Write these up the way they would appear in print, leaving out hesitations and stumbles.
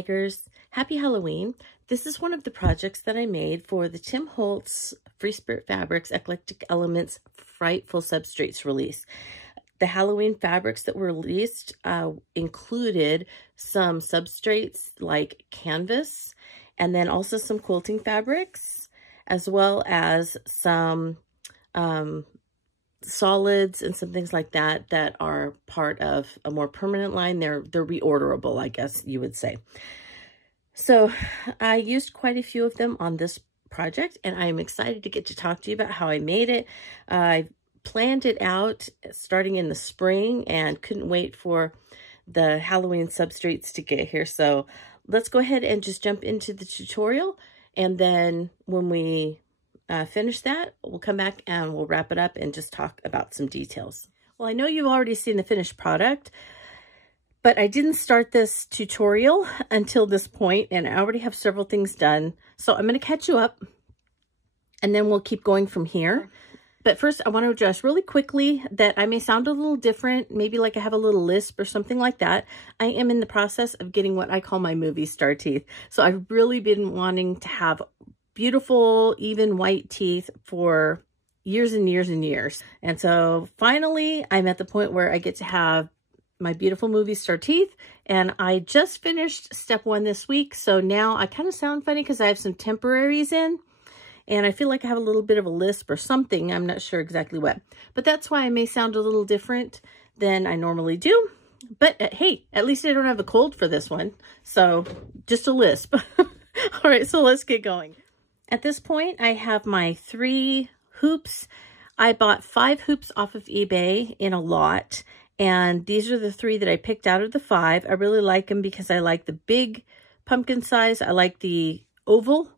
makers, happy Halloween. This is one of the projects that I made for the Tim Holtz Free Spirit Fabrics Eclectic Elements Frightful Substrates release. The Halloween fabrics that were released included some substrates like canvas, and then also some quilting fabrics, as well as some solids and some things like that that are part of a more permanent line. They're reorderable, I guess you would say. So I used quite a few of them on this project, and I'm excited to get to talk to you about how I made it. I planned it out starting in the spring and couldn't wait for the Halloween substrates to get here. So let's go ahead and just jump into the tutorial, and then when we finish that, we'll come back and we'll wrap it up and just talk about some details. Well, I know you've already seen the finished product, but I didn't start this tutorial until this point, and I already have several things done. So I'm going to catch you up, and then we'll keep going from here. But first, I want to address really quickly that I may sound a little different, maybe like I have a little lisp or something like that. I am in the process of getting what I call my movie star teeth. So I've really been wanting to have beautiful, even white teeth for years and years and years. And so finally, I'm at the point where I get to have my beautiful movie star teeth. And I just finished step 1 this week. So now I kind of sound funny because I have some temporaries in. And I feel like I have a little bit of a lisp or something. I'm not sure exactly what. But that's why I may sound a little different than I normally do. But hey, at least I don't have a cold for this one. So just a lisp. All right, so let's get going. At this point, I have my 3 hoops. I bought 5 hoops off of eBay in a lot. And these are the 3 that I picked out of the 5. I really like them because I like the big pumpkin size. I like the oval,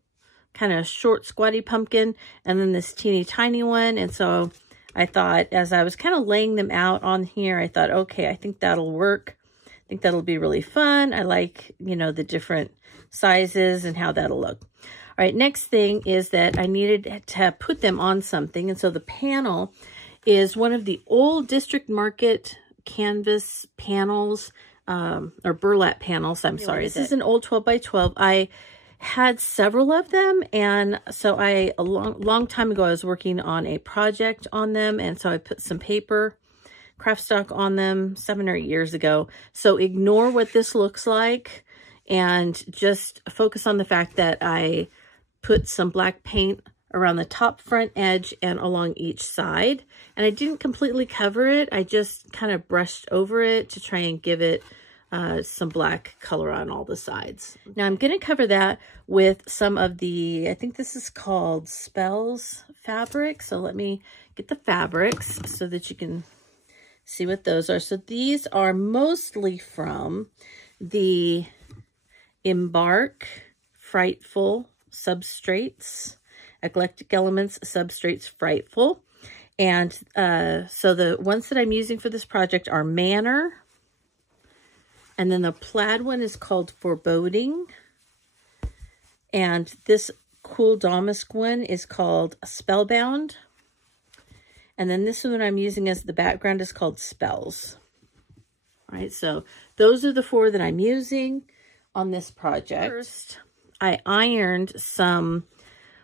kind of short, squatty pumpkin, and then this teeny tiny one. And so I thought, as I was kind of laying them out on here, I thought, okay, I think that'll work. I think that'll be really fun. I like, you know, the different sizes and how that'll look. All right, next thing is that I needed to put them on something. And so the panel is one of the old District Market canvas panels, or burlap panels. I'm sorry. This is an old 12 by 12. I had several of them, and so a long time ago I was working on a project on them, and so I put some paper craft stock on them 7 or 8 years ago. So ignore what this looks like and just focus on the fact that I put some black paint around the top front edge and along each side, and I didn't completely cover it. I just kind of brushed over it to try and give it some black color on all the sides. Now I'm going to cover that with some of the, I think this is called Spells fabric. So let me get the fabrics so that you can see what those are. So these are mostly from the Embark Frightful Substrates, Eclectic Elements Substrates Frightful. And so the ones that I'm using for this project are Manor. And then the plaid one is called Foreboding. And this cool damask one is called Spellbound. And then this one I'm using as the background is called Spells. All right, so those are the 4 that I'm using on this project. First, I ironed some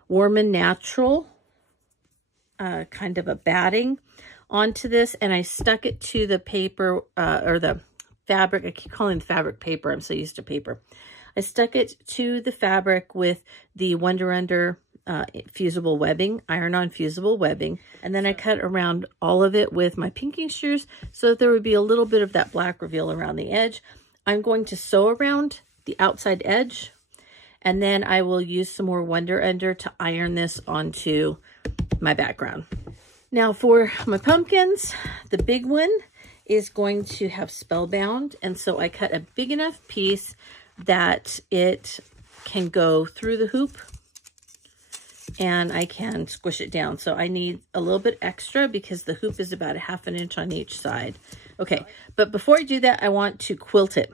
Warm and Natural, kind of a batting onto this, and I stuck it to the paper, or the fabric. I keep calling the fabric paper. I'm so used to paper. I stuck it to the fabric with the Wonder Under fusible webbing, iron-on fusible webbing, and then I cut around all of it with my pinking shears so that there would be a little bit of that black reveal around the edge. I'm going to sew around the outside edge, and then I will use some more Wonder Under to iron this onto my background. Now for my pumpkins, the big one is going to have Spellbound, and so I cut a big enough piece that it can go through the hoop and I can squish it down. So I need a little bit extra because the hoop is about 1/2 inch on each side. Okay, but before I do that, I want to quilt it.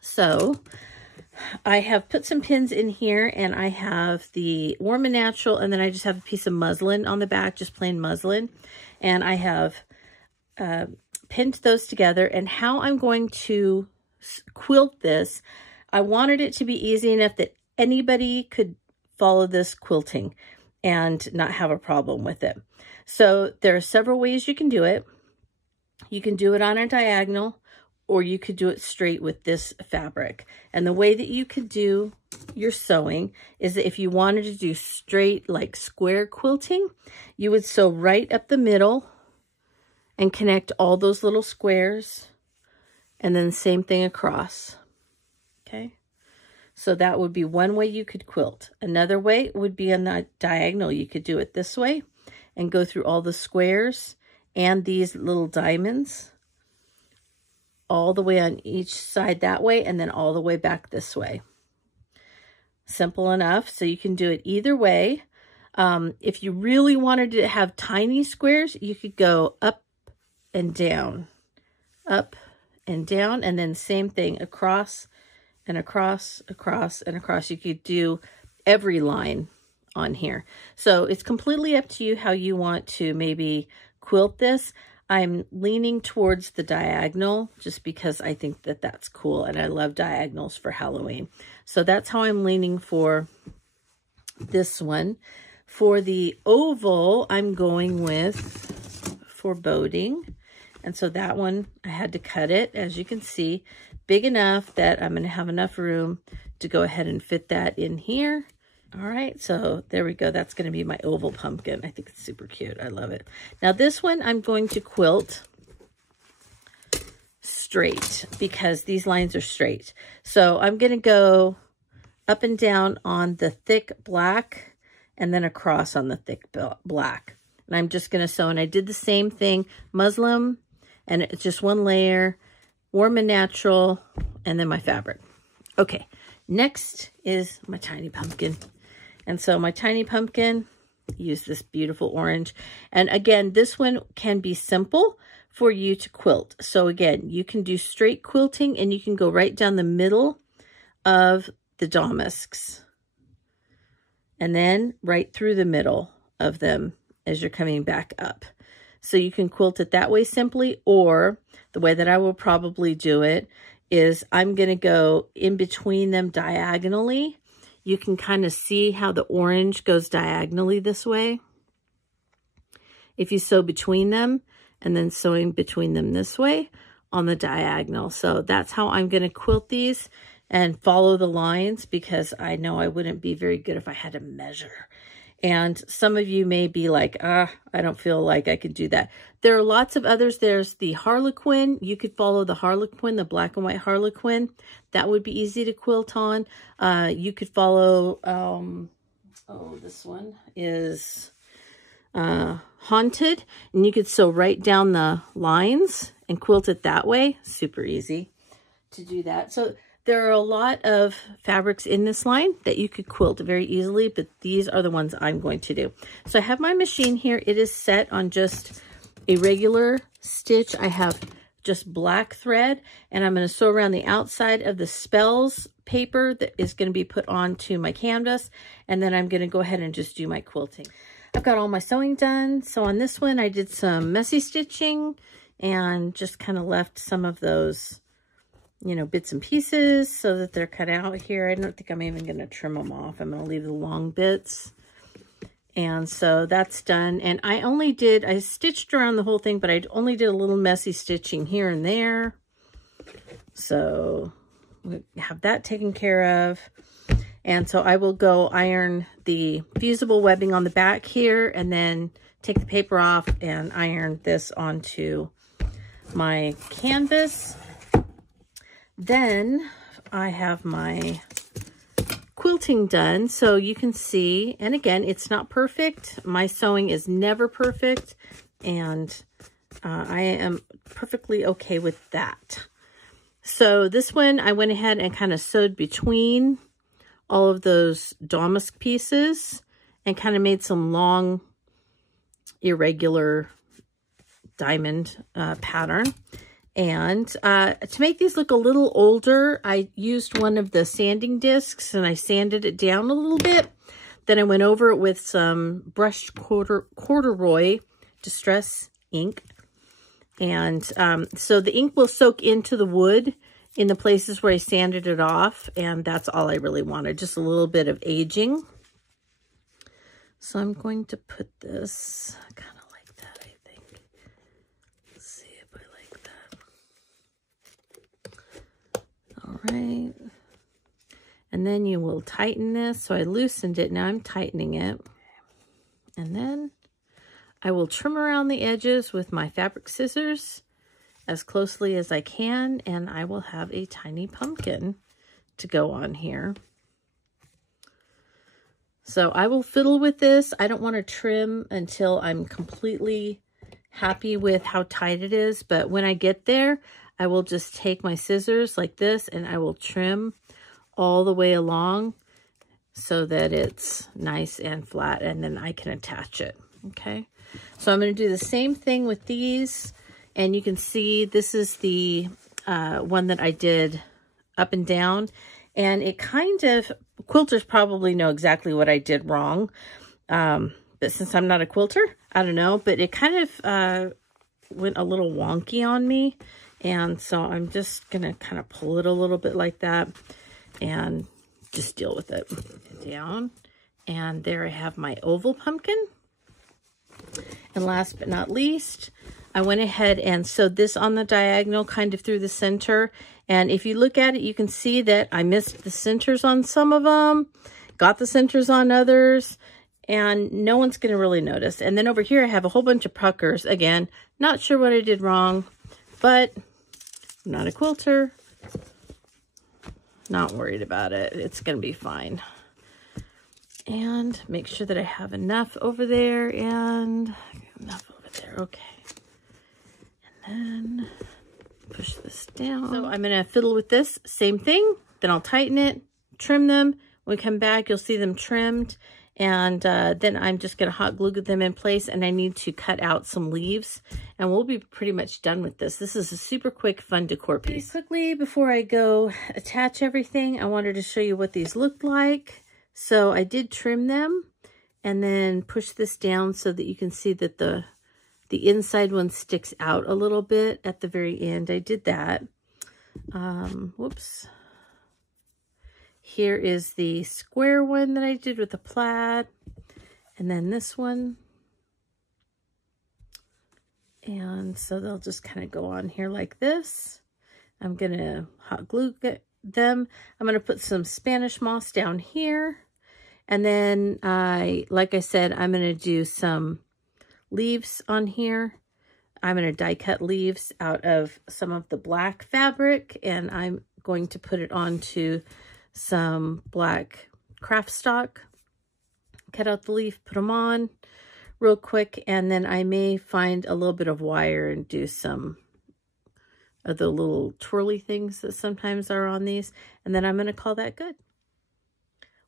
So I have put some pins in here, and I have the Warm and Natural, and then I just have a piece of muslin on the back, just plain muslin, and I have pinned those together. And how I'm going to quilt this, I wanted it to be easy enough that anybody could follow this quilting and not have a problem with it. So there are several ways you can do it. You can do it on a diagonal, or you could do it straight with this fabric. And the way that you could do your sewing is that if you wanted to do straight, like square quilting, you would sew right up the middle and connect all those little squares, and then the same thing across. Okay, so that would be one way you could quilt. Another way would be on the diagonal. You could do it this way and go through all the squares and these little diamonds all the way on each side that way, and then all the way back this way. Simple enough. So you can do it either way. If you really wanted to have tiny squares, you could go up and down, up and down, and then same thing across and across, across and across. You could do every line on here. So it's completely up to you how you want to maybe quilt this. I'm leaning towards the diagonal just because I think that that's cool, and I love diagonals for Halloween. So that's how I'm leaning for this one. For the oval, I'm going with foreboding. And so that one, I had to cut it, as you can see, big enough that I'm going to have enough room to go ahead and fit that in here. All right, so there we go. That's going to be my oval pumpkin. I think it's super cute. I love it. Now this one I'm going to quilt straight because these lines are straight. So I'm going to go up and down on the thick black and then across on the thick black. And I'm just going to sew, and I did the same thing, muslin, and it's just one layer, warm and natural, and then my fabric. Okay, next is my tiny pumpkin. And so my tiny pumpkin, use this beautiful orange. And again, this one can be simple for you to quilt. So again, you can do straight quilting, and you can go right down the middle of the damasks. And then right through the middle of them as you're coming back up. So you can quilt it that way simply, or the way that I will probably do it is I'm going to go in between them diagonally. You can kind of see how the orange goes diagonally this way. If you sew between them and then sewing between them this way on the diagonal. So that's how I'm going to quilt these and follow the lines, because I know I wouldn't be very good if I had to measure. And some of you may be like, I don't feel like I could do that. There are lots of others. There's the Harlequin. You could follow the Harlequin, the black and white Harlequin. That would be easy to quilt on. You could follow, this one is Haunted. And you could sew right down the lines and quilt it that way. Super easy to do that. So there are a lot of fabrics in this line that you could quilt very easily, but these are the ones I'm going to do. So I have my machine here. It is set on just a regular stitch. I have just black thread, and I'm going to sew around the outside of the spells paper that is going to be put onto my canvas, and then I'm going to go ahead and just do my quilting. I've got all my sewing done. So on this one, I did some messy stitching and just kind of left some of those, you know, bits and pieces so that they're cut out here. I don't think I'm even going to trim them off. I'm going to leave the long bits. And so that's done. And I stitched around the whole thing, but I only did a little messy stitching here and there. So we have that taken care of. And so I will go iron the fusible webbing on the back here, and then take the paper off and iron this onto my canvas. Then I have my quilting done, so you can see, and again, it's not perfect. My sewing is never perfect, and I am perfectly okay with that. So this one, I went ahead and kind of sewed between all of those damask pieces and kind of made some long, irregular diamond pattern. And to make these look a little older, I used one of the sanding discs and I sanded it down a little bit. Then I went over it with some brushed corduroy distress ink. And so the ink will soak into the wood in the places where I sanded it off, and that's all I really wanted, just a little bit of aging. So I'm going to put this kind of like that, I think. Let's see if I like that. All right. And then you will tighten this. So I loosened it, now I'm tightening it. And then I will trim around the edges with my fabric scissors as closely as I can, and I will have a tiny pumpkin to go on here. So I will fiddle with this. I don't want to trim until I'm completely happy with how tight it is, but when I get there, I will just take my scissors like this and I will trim all the way along so that it's nice and flat, and then I can attach it. Okay, so I'm going to do the same thing with these. And you can see this is the one that I did up and down. And it kind of, quilters probably know exactly what I did wrong. But since I'm not a quilter, I don't know. But it kind of went a little wonky on me. And so I'm just going to kind of pull it a little bit like that. And just deal with it. Down. And there I have my oval pumpkin. And last but not least, I went ahead and sewed this on the diagonal kind of through the center. And if you look at it, you can see that I missed the centers on some of them, got the centers on others, and no one's going to really notice. And then over here, I have a whole bunch of puckers. Again, not sure what I did wrong, but I'm not a quilter. Not worried about it. It's going to be fine. And make sure that I have enough over there and enough over there. Okay. And then push this down. So I'm going to fiddle with this. Same thing. Then I'll tighten it, trim them. When we come back, you'll see them trimmed. And then I'm just going to hot glue them in place. And I need to cut out some leaves. And we'll be pretty much done with this. This is a super quick, fun decor piece. Quickly, before I go attach everything, I wanted to show you what these looked like. So I did trim them and then push this down so that you can see that the inside one sticks out a little bit at the very end. I did that. Whoops. Here is the square one that I did with the plaid. And then this one. And so they'll just kind of go on here like this. I'm going to hot glue them. I'm going to put some Spanish moss down here. And then like I said, I'm going to do some leaves on here. I'm going to die cut leaves out of some of the black fabric, and I'm going to put it onto some black craft stock. Cut out the leaf, put them on real quick, and then I may find a little bit of wire and do some of the little twirly things that sometimes are on these, and then I'm going to call that good.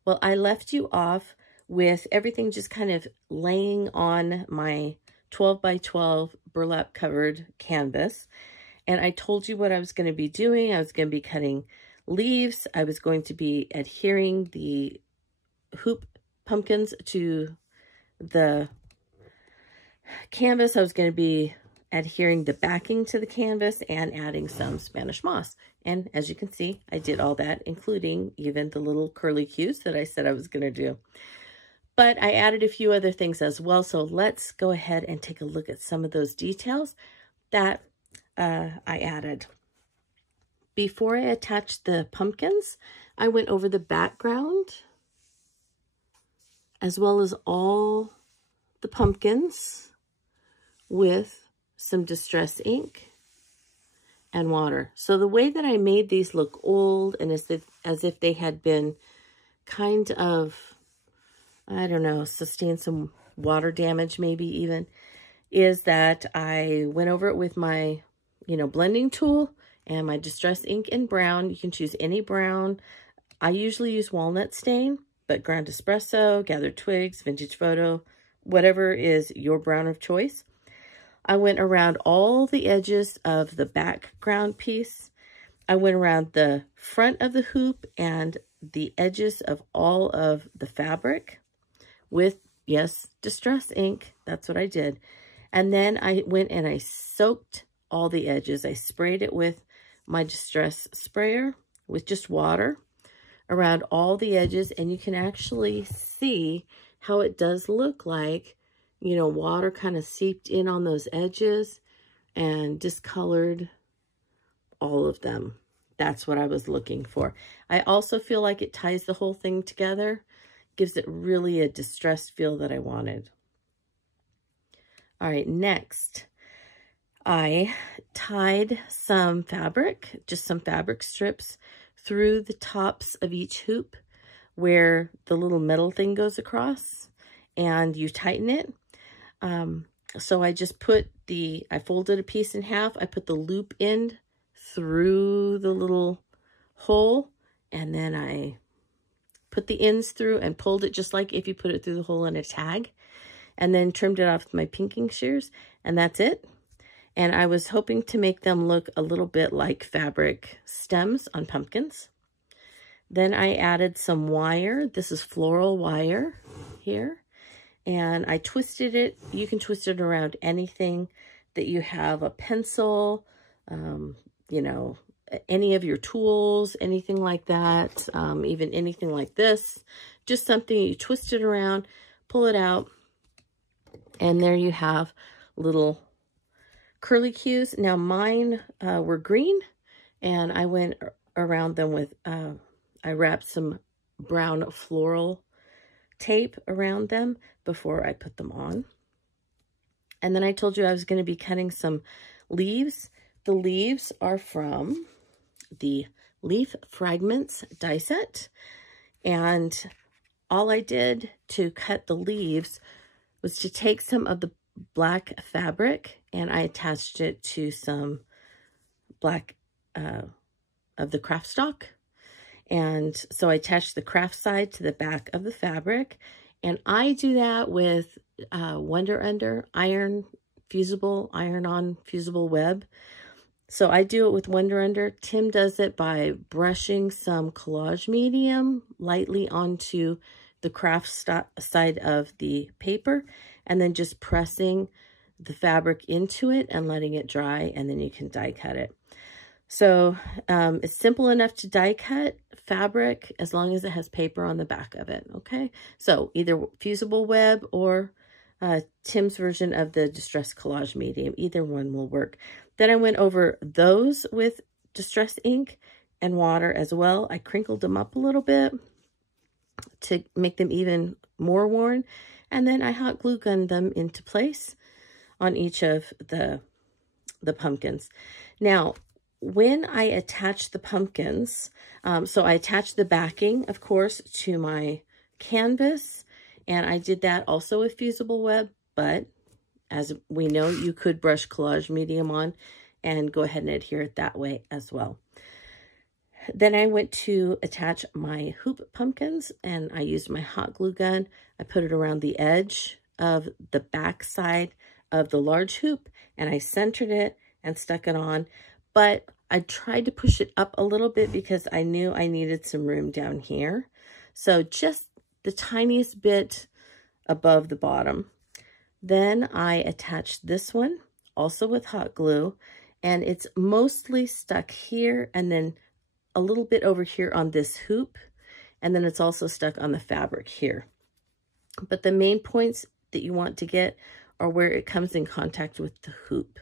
Well, I left you off with everything just kind of laying on my 12 by 12 burlap covered canvas. And I told you what I was going to be doing. I was going to be cutting leaves. I was going to be adhering the hoop pumpkins to the canvas. I was going to be adhering the backing to the canvas and adding some Spanish moss. And as you can see, I did all that, including even the little curly cues that I said I was going to do. But I added a few other things as well. So let's go ahead and take a look at some of those details that I added. Before I attached the pumpkins, I went over the background as well as all the pumpkins with some distress ink and water. So the way that I made these look old and as if they had been kind of, I don't know, sustained some water damage maybe even, is that I went over it with my, blending tool and my distress ink in brown. You can choose any brown. I usually use walnut stain, but ground espresso, gathered twigs, vintage photo, whatever is your brown of choice. I went around all the edges of the background piece. I went around the front of the hoop and the edges of all of the fabric with, yes, distress ink. That's what I did. And then I went and I soaked all the edges. I sprayed it with my distress sprayer with just water around all the edges, and you can actually see how it does look like, you know, water kind of seeped in on those edges and discolored all of them. That's what I was looking for. I also feel like it ties the whole thing together, gives it really a distressed feel that I wanted. All right, next, I tied some fabric, just some fabric strips, through the tops of each hoop where the little metal thing goes across, and you tighten it. So I just put I folded a piece in half, I put the loop end through the little hole, and then I put the ends through and pulled it just like if you put it through the hole in a tag, and then trimmed it off with my pinking shears, and that's it. And I was hoping to make them look a little bit like fabric stems on pumpkins. Then I added some wire. This is floral wire here. And I twisted it. You can twist it around anything that you have, a pencil, you know, any of your tools, anything like that, even anything like this. Just something you twist it around, pull it out, and there you have little curly cues. Now mine were green, and I went around them with, I wrapped some brown floral tape around them before I put them on. And then I told you I was going to be cutting some leaves. The leaves are from the Leaf Fragments die set. And all I did to cut the leaves was to take some of the black fabric, and I attached it to some black of the craft stock. And so I attached the craft side to the back of the fabric, and I do that with Wonder Under iron-on fusible web. So I do it with Wonder Under. Tim does it by brushing some collage medium lightly onto the craft side of the paper, and then just pressing the fabric into it and letting it dry, and then you can die cut it. So it's simple enough to die cut fabric as long as it has paper on the back of it, okay? So either fusible web or Tim's version of the distress collage medium, either one will work. Then I went over those with distress ink and water as well. I crinkled them up a little bit to make them even more worn, and then I hot glue gunned them into place on each of the pumpkins. Now, when I attach the pumpkins, so I attached the backing, of course, to my canvas, and I did that also with fusible web, but as we know, you could brush collage medium on and go ahead and adhere it that way as well. Then I went to attach my hoop pumpkins, and I used my hot glue gun. I put it around the edge of the back side of the large hoop, and I centered it and stuck it on. But I tried to push it up a little bit because I knew I needed some room down here. So just the tiniest bit above the bottom. Then I attached this one also with hot glue, and it's mostly stuck here and then a little bit over here on this hoop, and then it's also stuck on the fabric here. But the main points that you want to get are where it comes in contact with the hoop.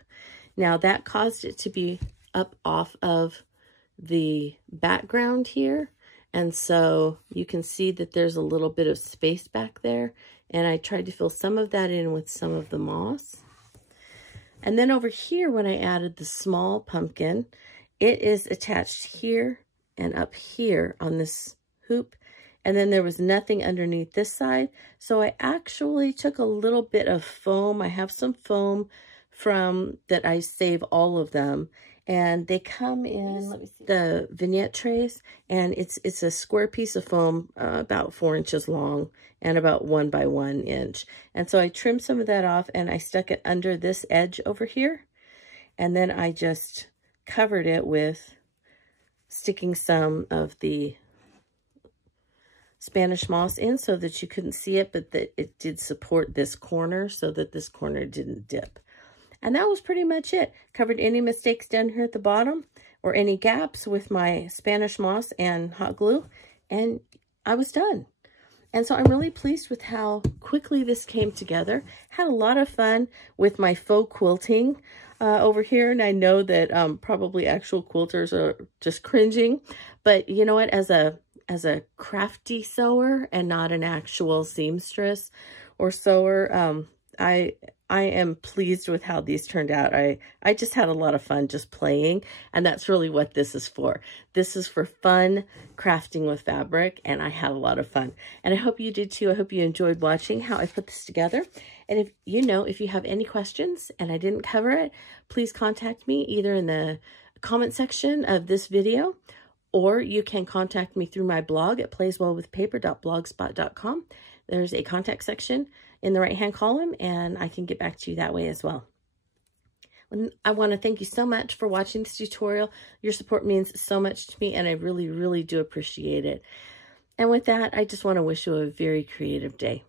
Now that caused it to be up off of the background here, and so you can see that there's a little bit of space back there, and I tried to fill some of that in with some of the moss. And then over here, when I added the small pumpkin, it is attached here and up here on this hoop, and then there was nothing underneath this side. So I actually took a little bit of foam. I have some foam from that I save all of them, and they come in, let me see, the vignette trays, and it's a square piece of foam about 4 inches long and about 1 by 1 inch. And so I trimmed some of that off, and I stuck it under this edge over here, and then I just covered it with sticking some of the Spanish moss in so that you couldn't see it, but that it did support this corner so that this corner didn't dip. And that was pretty much it. Covered any mistakes down here at the bottom or any gaps with my Spanish moss and hot glue, and I was done. And so I'm really pleased with how quickly this came together. Had a lot of fun with my faux quilting over here, and I know that probably actual quilters are just cringing, but you know what, as a crafty sewer and not an actual seamstress or sewer, I am pleased with how these turned out. I just had a lot of fun just playing, and that's really what this is for. This is for fun crafting with fabric, and I had a lot of fun. And I hope you did too. I hope you enjoyed watching how I put this together. And if you have any questions and I didn't cover it, please contact me either in the comment section of this video, or you can contact me through my blog at playswellwithpaper.blogspot.com. There's a contact section in the right-hand column, and I can get back to you that way as well. I want to thank you so much for watching this tutorial. Your support means so much to me, and I really, really do appreciate it. And with that, I just want to wish you a very creative day.